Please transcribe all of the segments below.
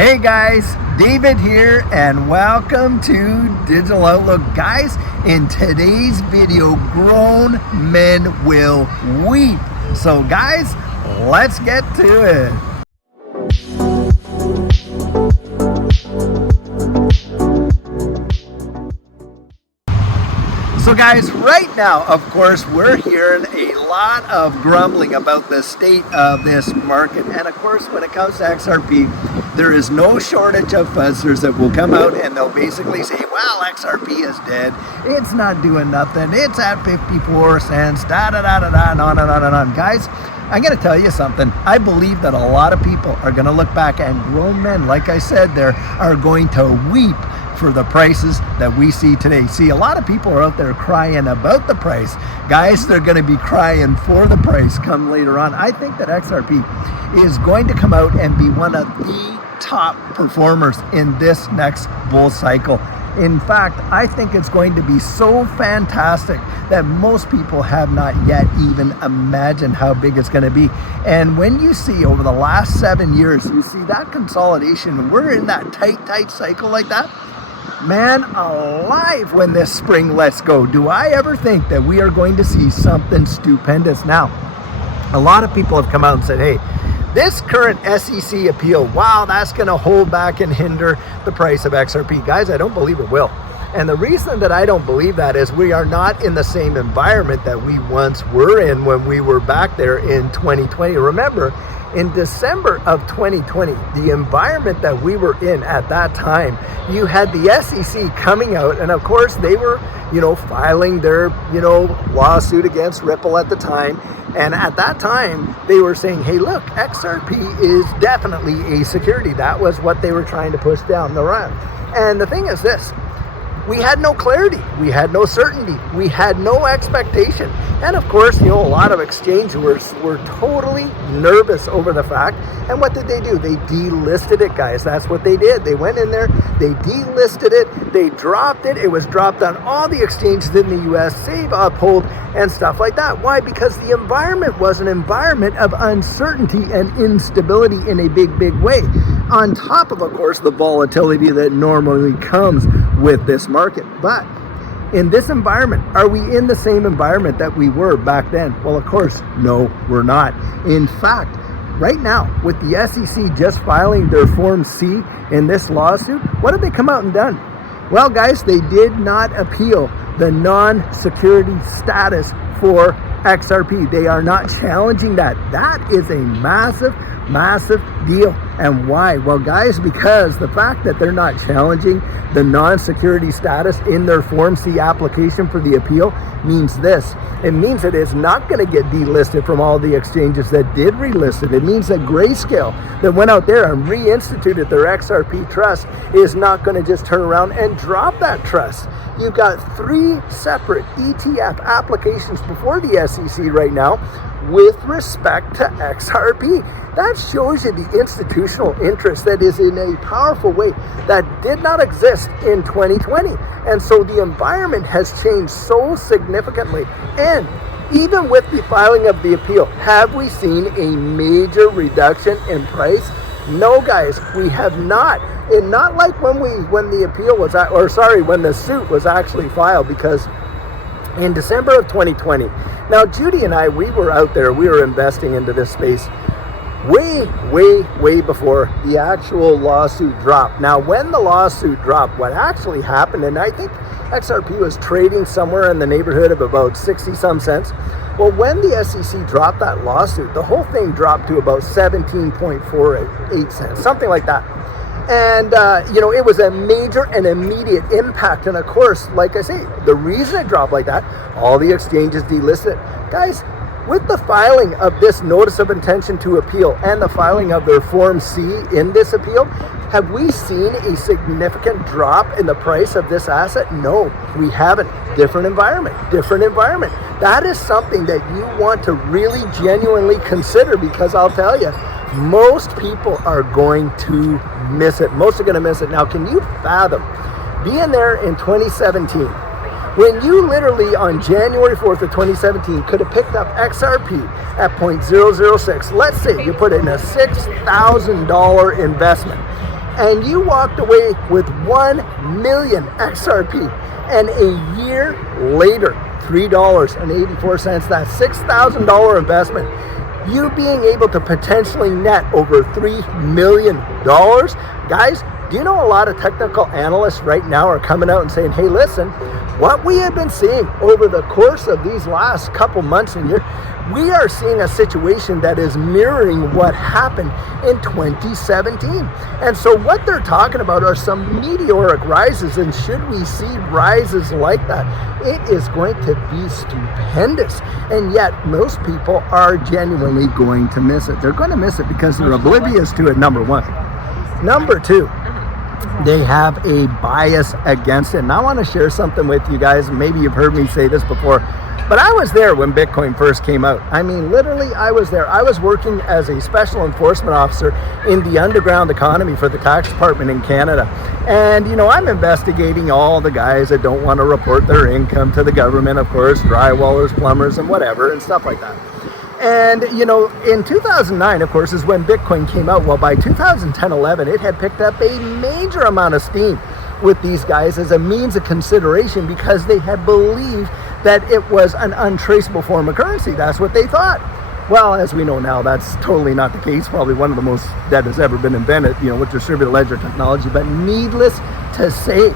Hey guys, David here and welcome to Digital Outlook. Guys, in today's video, grown men will weep. So guys, let's get to it. So guys, right now, of course, we're hearing a lot of grumbling about the state of this market. And of course, when it comes to XRP, there is no shortage of fuzzers that will come out and they'll basically say, well, XRP is dead. It's not doing nothing. It's at 54 cents, da-da-da-da-da, and on and on and on. Guys, I'm going to tell you something. I believe that a lot of people are going to look back, and grown men, like I said there, are going to weep for the prices that we see today. See, a lot of people are out there crying about the price. Guys, they're going to be crying for the price come later on. I think that XRP is going to come out and be one of the top performers in this next bull cycle. In fact, I think it's going to be so fantastic that most people have not yet even imagined how big it's going to be. And when you see over the last 7 years, you see that consolidation, we're in that tight cycle like that. Man alive, when this spring lets go, do I ever think that we are going to see something stupendous? Now, a lot of people have come out and said, hey, this current SEC appeal, wow, that's going to hold back and hinder the price of XRP. Guys, I don't believe it will. And the reason that I don't believe that is we are not in the same environment that we once were in when we were back there in 2020. Remember, in December of 2020, the environment that we were in at that time, you had the SEC coming out, and of course they were, filing their, lawsuit against Ripple at the time. And at that time, they were saying, hey, look, XRP is definitely a security. That was what they were trying to push down the run. And the thing is this, we had no clarity, we had no certainty, we had no expectation. And of course, a lot of exchanges were totally nervous over the fact. And what did they do? They delisted it, guys. That's what they did. They went in there, they delisted it, they dropped it. It was dropped on all the exchanges in the US, save, uphold, and stuff like that. Why? Because the environment was an environment of uncertainty and instability in a big way. On top of course, the volatility that normally comes with this market. But in this environment, are we in the same environment that we were back then? Well, of course, no, we're not. In fact, right now, with the SEC just filing their Form C in this lawsuit, what have they come out and done? Well, guys, they did not appeal the non-security status for XRP. They are not challenging that. That is a massive deal. And why? Well, guys, because the fact that they're not challenging the non-security status in their Form C application for the appeal means this. It means that it's not going to get delisted from all the exchanges that did relist it. It means that Grayscale that went out there and reinstituted their XRP trust is not going to just turn around and drop that trust. You've got 3 separate ETF applications before the SEC right now with respect to XRP. That shows you the institutional interest that is in a powerful way that did not exist in 2020. And so the environment has changed so significantly. And even with the filing of the appeal, have we seen a major reduction in price? No, guys, we have not. And not like when the suit was actually filed, because in December of 2020, now Judy and I, we were out there, we were investing into this space way before the actual lawsuit dropped. Now, when the lawsuit dropped, what actually happened, and I think XRP was trading somewhere in the neighborhood of about 60 some cents. Well, when the SEC dropped that lawsuit, the whole thing dropped to about 17.48 cents, something like that. And, it was a major and immediate impact. And of course, like I say, the reason it dropped like that, all the exchanges delisted. Guys, with the filing of this notice of intention to appeal and the filing of their Form C in this appeal, have we seen a significant drop in the price of this asset? No, we haven't. Different environment. That is something that you want to really genuinely consider, because I'll tell you, most people are going to miss it. Most are going to miss it. Now, can you fathom being there in 2017 when you literally on January 4th of 2017 could have picked up XRP at 0.006? Let's say you put in a $6,000 investment and you walked away with 1 million XRP, and a year later, $3.84, that $6,000 investment, you being able to potentially net over $3 million. Guys, do you know a lot of technical analysts right now are coming out and saying, hey, listen, what we have been seeing over the course of these last couple months and years, we are seeing a situation that is mirroring what happened in 2017. And so what they're talking about are some meteoric rises, and should we see rises like that, it is going to be stupendous. And yet most people are genuinely going to miss it. They're going to miss it because they're oblivious to it, number one. Number two, they have a bias against it. And I want to share something with you guys. Maybe you've heard me say this before, but I was there when Bitcoin first came out. I mean, literally, I was there. I was working as a special enforcement officer in the underground economy for the tax department in Canada. And, you know, I'm investigating all the guys that don't want to report their income to the government, of course, drywallers, plumbers, and whatever, and stuff like that. And, you know, in 2009, of course, is when Bitcoin came out. Well, by 2010-11, it had picked up a major amount of steam with these guys as a means of consideration because they had believed that it was an untraceable form of currency. That's what they thought. Well, as we know now, that's totally not the case. Probably one of the most that has ever been invented, you know, with distributed ledger technology. But needless to say,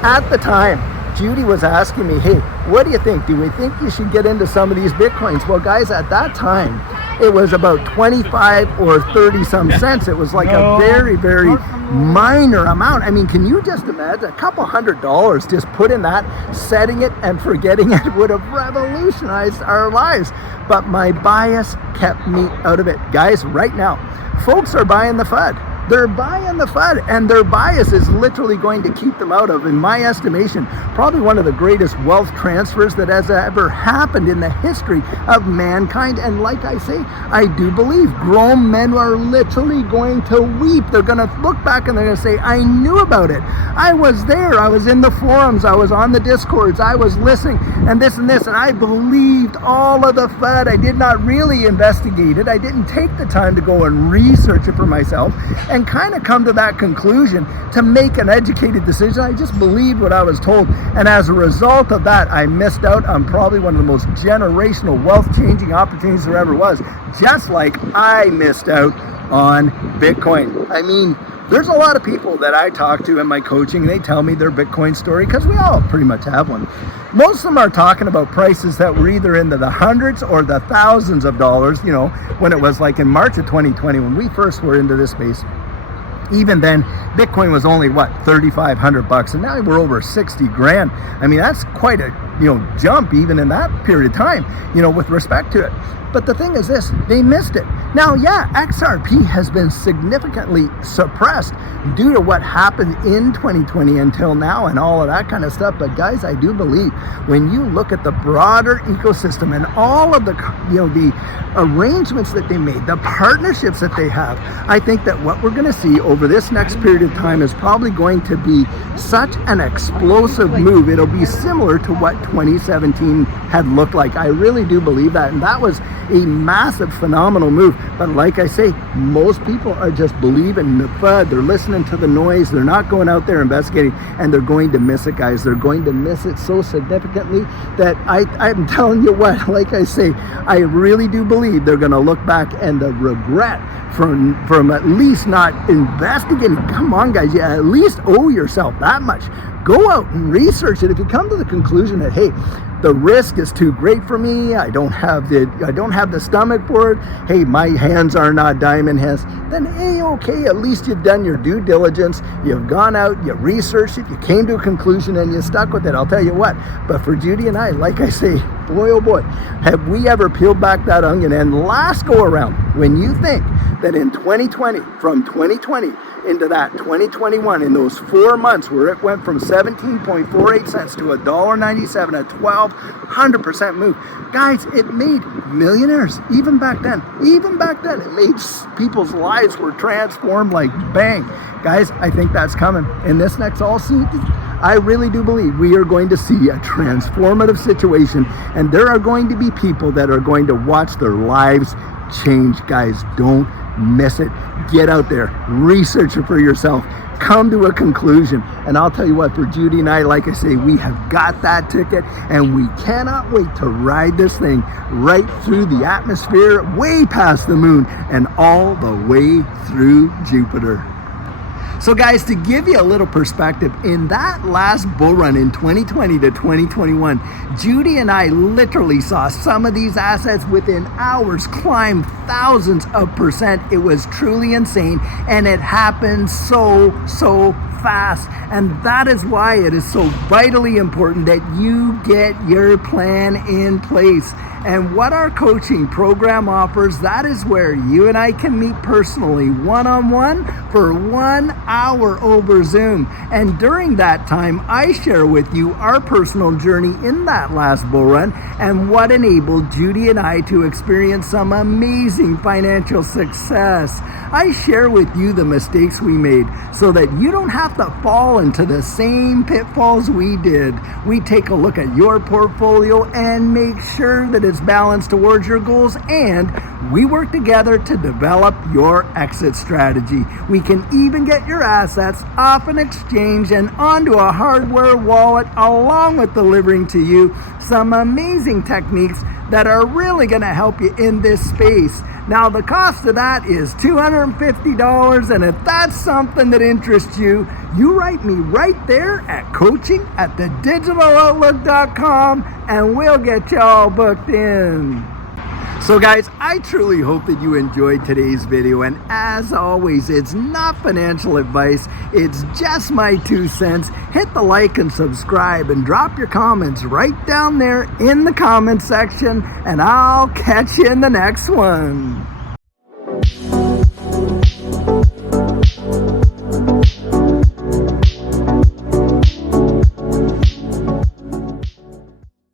at the time, Judy was asking me, hey, what do you think? Do we think you should get into some of these Bitcoins? Well, guys, at that time, it was about 25 or 30 some cents. It was like a very, very minor amount. I mean, can you just imagine a couple $100 just put in that, setting it and forgetting it would have revolutionized our lives. But my bias kept me out of it. Guys, right now, folks are buying the FUD. They're buying the FUD, and their bias is literally going to keep them out of, in my estimation, probably one of the greatest wealth transfers that has ever happened in the history of mankind. And like I say, I do believe grown men are literally going to weep. They're going to look back and they're going to say, I knew about it. I was there. I was in the forums. I was on the Discords. I was listening and this, and I believed all of the FUD. I did not really investigate it. I didn't take the time to go and research it for myself and kind of come to that conclusion to make an educated decision. I just believed what I was told, and as a result of that, I missed out on probably one of the most generational wealth-changing opportunities there ever was, just like I missed out on Bitcoin. I mean, there's a lot of people that I talk to in my coaching, and they tell me their Bitcoin story, because we all pretty much have one. Most of them are talking about prices that were either into the hundreds or the thousands of dollars, you know, when it was like in March of 2020, when we first were into this space. Even then, Bitcoin was only, what, $3,500, and now we're over 60 grand. I mean, that's quite a, you know, jump even in that period of time, you know, with respect to it. But the thing is this, they missed it. Now, yeah, XRP has been significantly suppressed due to what happened in 2020 until now and all of that kind of stuff. But guys, I do believe when you look at the broader ecosystem and all of the, you know, the arrangements that they made, the partnerships that they have, I think that what we're going to see over this next period of time is probably going to be such an explosive move. It'll be similar to what 2017 had looked like. I really do believe that. And that was a massive, phenomenal move. But like I say, most people are just believing the FUD. They're listening to the noise. They're not going out there investigating, and they're going to miss it, guys. They're going to miss it so significantly that I'm telling you what, like I say, I really do believe they're going to look back and the regret from at least not investigating. Come on, guys, you at least owe yourself that much. Go out and research it. If you come to the conclusion that, hey, the risk is too great for me, I don't have the stomach for it, hey, my hands are not diamond hands, then hey, okay, at least you've done your due diligence, you've gone out, you researched it, you came to a conclusion and you stuck with it. I'll tell you what, but for Judy and I, like I say, boy oh boy, have we ever peeled back that onion. And last go around, when you think that in 2020, from 2020 into that 2021, in those 4 months where it went from 17.48 cents to $1.97, a 1,200% move, guys, it made millionaires. Even back then, it made people's lives were transformed like bang. Guys, I think that's coming. In this next all season, I really do believe we are going to see a transformative situation, and there are going to be people that are going to watch their lives change. Guys, don't miss it. Get out there, research it for yourself, come to a conclusion. And I'll tell you what, for Judy and I, like I say, we have got that ticket and we cannot wait to ride this thing right through the atmosphere, way past the moon and all the way through Jupiter. So guys, to give you a little perspective, in that last bull run in 2020 to 2021, Judy and I literally saw some of these assets within hours climb thousands of percent. It was truly insane, and it happened so fast. And that is why it is so vitally important that you get your plan in place. And what our coaching program offers, that is where you and I can meet personally, one-on-one, for 1 hour over Zoom. And during that time, I share with you our personal journey in that last bull run and what enabled Judy and I to experience some amazing financial success. I share with you the mistakes we made so that you don't have to fall into the same pitfalls we did. We take a look at your portfolio and make sure that it's balanced towards your goals, and we work together to develop your exit strategy. We can even get your assets off an exchange and onto a hardware wallet, along with delivering to you some amazing techniques that are really going to help you in this space. Now, the cost of that is $250, and if that's something that interests you, you write me right there at coaching@thedigitaloutlook.com, and we'll get you all booked in. So guys, I truly hope that you enjoyed today's video, and as always, it's not financial advice, it's just my 2 cents. Hit the like and subscribe and drop your comments right down there in the comment section, and I'll catch you in the next one.